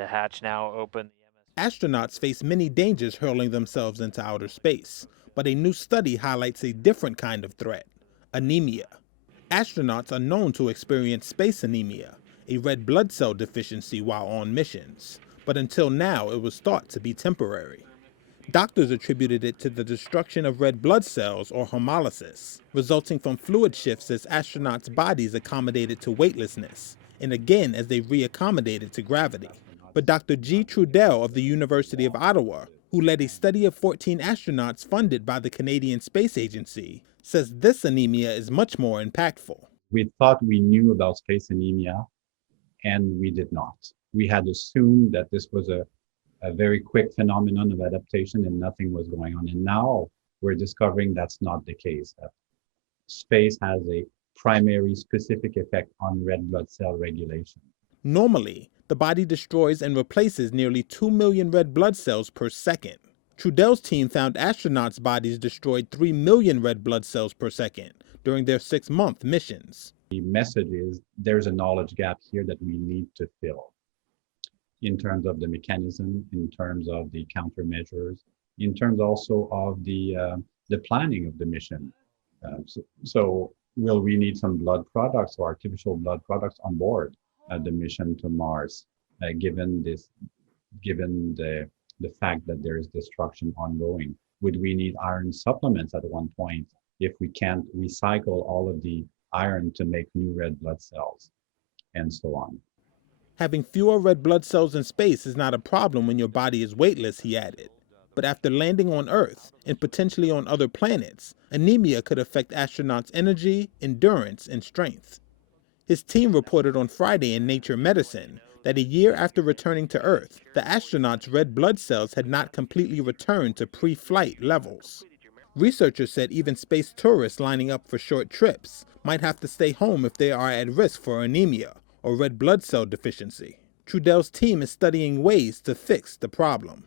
the hatch now open. Astronauts face many dangers hurling themselves into outer space, but a new study highlights a different kind of threat: anemia. Astronauts are known to experience space anemia, a red blood cell deficiency while on missions, but until now it was thought to be temporary. Doctors attributed it to the destruction of red blood cells, or hemolysis, resulting from fluid shifts as astronauts' bodies accommodated to weightlessness, and again as they reaccommodated to gravity. But Dr. G. Trudell of the University of Ottawa, who led a study of 14 astronauts funded by the Canadian Space Agency, says this anemia is much more impactful. We thought we knew about space anemia, and we did not. We had assumed that this was a very quick phenomenon of adaptation and nothing was going on. And now we're discovering that's not the case. That space has a primary specific effect on red blood cell regulation. Normally, the body destroys and replaces nearly 2 million red blood cells per second. Trudell's team found astronauts' bodies destroyed 3 million red blood cells per second during their 6-month missions. The message is there's a knowledge gap here that we need to fill in terms of the mechanism, in terms of the countermeasures, in terms also of the planning of the mission. So will we need some blood products or artificial blood products on board the mission to Mars, given the fact that there is destruction ongoing? Would we need iron supplements at one point if we can't recycle all of the iron to make new red blood cells, and so on? Having fewer red blood cells in space is not a problem when your body is weightless, he added. But after landing on Earth, and potentially on other planets, anemia could affect astronauts' energy, endurance, and strength. His team reported on Friday in Nature Medicine that a year after returning to Earth, the astronauts' red blood cells had not completely returned to pre-flight levels. Researchers said even space tourists lining up for short trips might have to stay home if they are at risk for anemia or red blood cell deficiency. Trudell's team is studying ways to fix the problem.